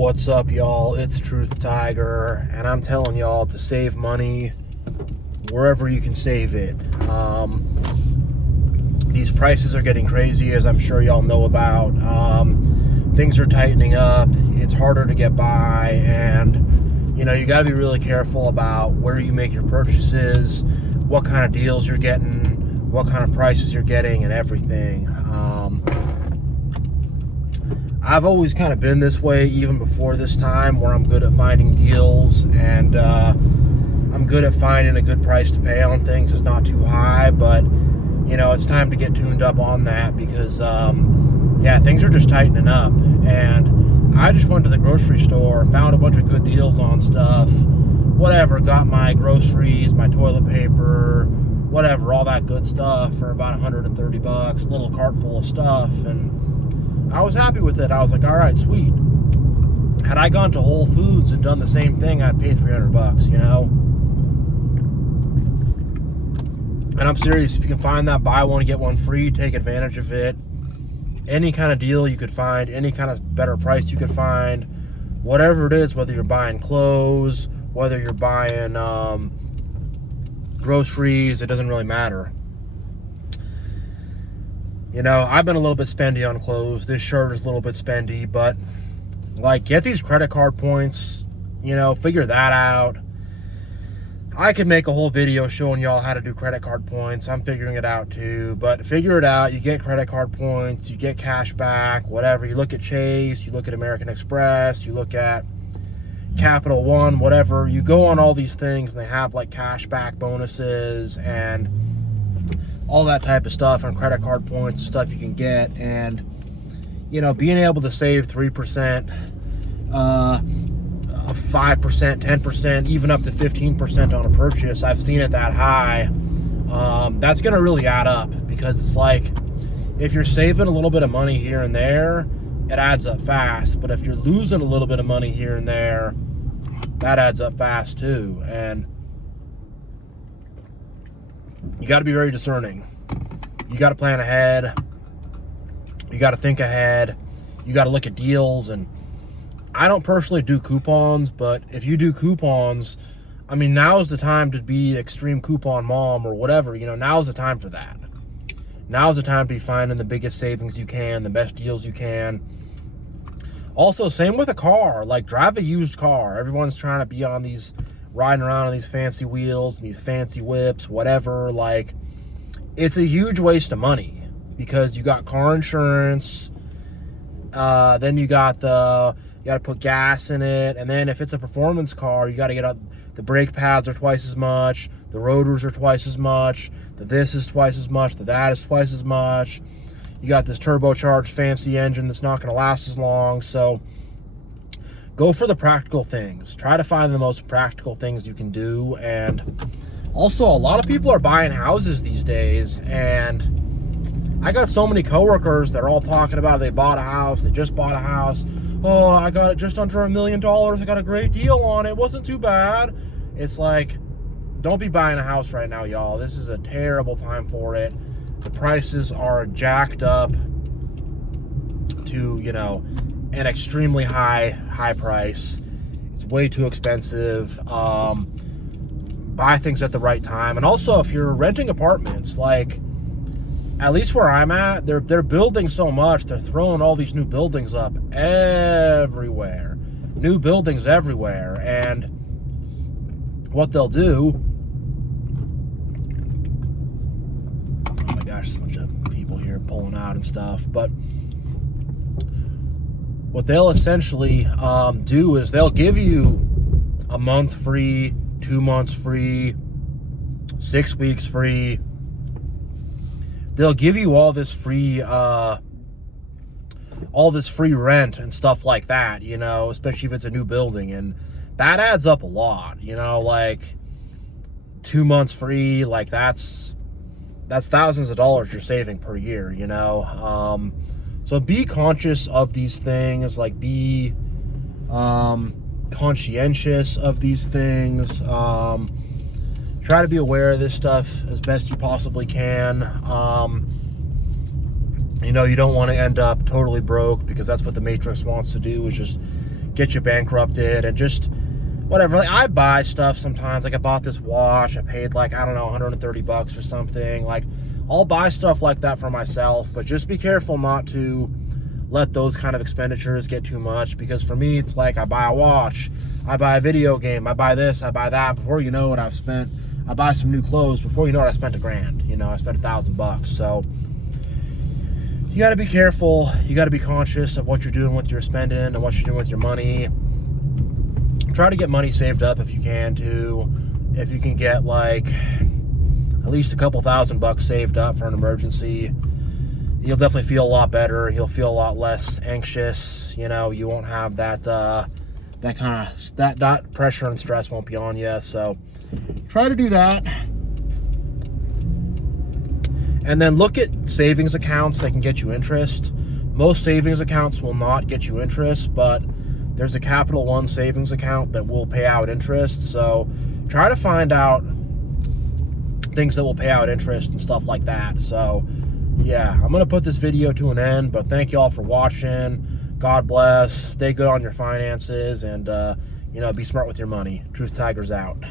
What's up, y'all? It's Truth Tiger, and I'm telling y'all to save money wherever you can save it. These prices are getting crazy, as I'm sure y'all know about. Things are tightening up. It's harder to get by, and you got to be really careful about where you make your purchases, what kind of deals you're getting, what kind of prices you're getting, and everything. I've always kind of been this way even before this time, where I'm good at finding deals, and I'm good at finding a good price to pay on things. It's not too high, but it's time to get tuned up on that because things are just tightening up. And I just went to the grocery store, found a bunch of good deals on stuff, whatever, got my groceries, my toilet paper, whatever, all that good stuff for about $130, little cart full of stuff, and I was happy with it. I was like, all right, sweet. Had I gone to Whole Foods and done the same thing, I'd pay $300, And I'm serious, if you can find that buy one, get one free, take advantage of it. Any kind of deal you could find, any kind of better price you could find, whatever it is, whether you're buying clothes, whether you're buying groceries, it doesn't really matter. I've been a little bit spendy on clothes. This shirt is a little bit spendy, but get these credit card points, figure that out. I could make a whole video showing y'all how to do credit card points. I'm figuring it out too, but figure it out. You get credit card points, you get cash back, whatever. You look at Chase, you look at American Express, you look at Capital One, whatever. You go on all these things and they have cash back bonuses and all that type of stuff, and credit card points and stuff you can get. And being able to save 3%, 5%, 10%, even up to 15% on a purchase, I've seen it that high. That's gonna really add up, because it's if you're saving a little bit of money here and there, it adds up fast. But if you're losing a little bit of money here and there, that adds up fast too. And you got to be very discerning. You got to plan ahead. You got to think ahead. You got to look at deals. And I don't personally do coupons, but if you do coupons, now's the time to be extreme coupon mom or whatever. Now's the time for that. Now's the time to be finding the biggest savings you can, the best deals you can. Also, same with a car. Drive a used car. Everyone's trying to be on these, riding around on these fancy wheels and these fancy whips, whatever. It's a huge waste of money, because you got car insurance, then you got to put gas in it, and then if it's a performance car, you got to get the brake pads are twice as much, the rotors are twice as much, the this is twice as much, the that is twice as much. You got this turbocharged fancy engine that's not going to last as long. So go for the practical things. Try to find the most practical things you can do. And also, a lot of people are buying houses these days, and I got so many coworkers that are all talking about they bought a house, they just bought a house. Oh, I got it just under $1 million. I got a great deal on it. Wasn't too bad. It's don't be buying a house right now, y'all. This is a terrible time for it. The prices are jacked up to, an extremely high price. It's way too expensive. Buy things at the right time. And also, if you're renting apartments, at least where I'm at, they're building so much. They're throwing all these new buildings up everywhere. New buildings everywhere. And what they'll do... Oh my gosh, so much of people here pulling out and stuff. But what they'll essentially do is they'll give you a month free, 2 months free, 6 weeks free. They'll give you all this free rent and stuff like that, especially if it's a new building. And that adds up a lot, 2 months free, that's thousands of dollars you're saving per year, So be conscious of these things, be conscientious of these things. Try to be aware of this stuff as best you possibly can. You don't want to end up totally broke, because that's what the Matrix wants to do, is just get you bankrupted, and just whatever. Like, I buy stuff sometimes. Like, I bought this watch. I paid, like, I don't know, 130 bucks or something. Like, I'll buy stuff like that for myself, but just be careful not to let those kind of expenditures get too much, because for me, it's like I buy a watch, I buy a video game, I buy this, I buy that. Before you know it, I've spent, I buy some new clothes. Before you know it, I spent $1,000. You know, I spent $1,000. So you got to be careful. You got to be conscious of what you're doing with your spending and what you're doing with your money. Try to get money saved up if you can too. If you can get like at least a couple $1,000 saved up for an emergency, you'll definitely feel a lot better. You'll feel a lot less anxious. You know, you won't have that that pressure and stress won't be on you. So try to do that. And then look at savings accounts that can get you interest. Most savings accounts will not get you interest, but there's a Capital One savings account that will pay out interest. So try to find out things that will pay out interest and stuff like that. So yeah, I'm going to put this video to an end, but thank you all for watching. God bless. Stay good on your finances, and, you know, be smart with your money. Truth Tigers out.